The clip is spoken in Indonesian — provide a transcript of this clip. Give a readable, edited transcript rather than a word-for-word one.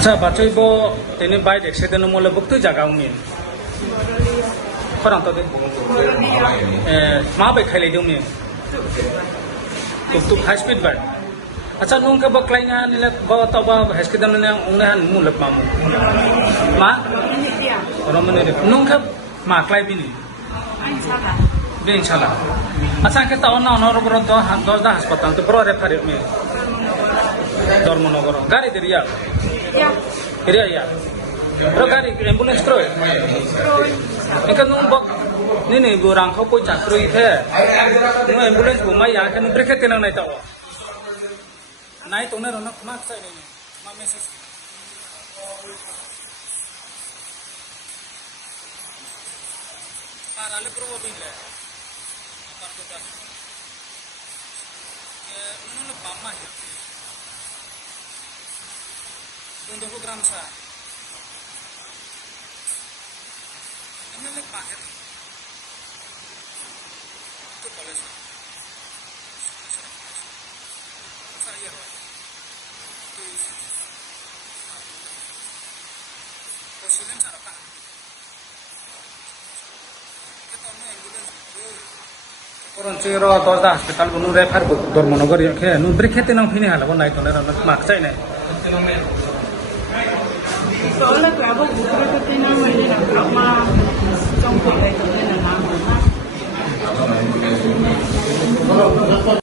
আচ্ছা বাচ্চাই বো তিনি বাইরে সেদিন মূল্য বুকতে জায়গা উনি ফরান তো মা বাই খাইলাই দৌনি তুক হাই স্পিড বাইক আচ্ছা নুনকে বকলাইনা নিলে ব তবা হেসকেদান নে উনে হান মুলক মামু মা রমনে রে নুনকে মা ক্লাই বিনি বেন ছালা আচ্ছা কে তাও না অনর বর দ দা হাসপাতাল তো বড় রেফারে মে ধর্মনগর গাড়ি দেরিয়া রিয়া ইয়া bro গাড়ি অ্যাম্বুলেন্স ক্রয় একা নুন বক নি গো রাং খাও কই চাকরই থে নো অ্যাম্বুলেন্স বো মাই আকে নো ব্রেকে তেনা নাই তাও নাই তো না রনক মাক চাই নাই মা মেসেজ আর আলে প্রবাবিলে পার কথা উন্নন বাম্মা হে বন্ধু গ্রাম সা এমএলএ পাকে তো কলেজ আচ্ছা ইয়ে হয় তো সিলেন ছাড়া তা Koronchiro Torda Hospital bunu refer Dormonogor ke nu brikete nang phini hala bonai to na mak chai nai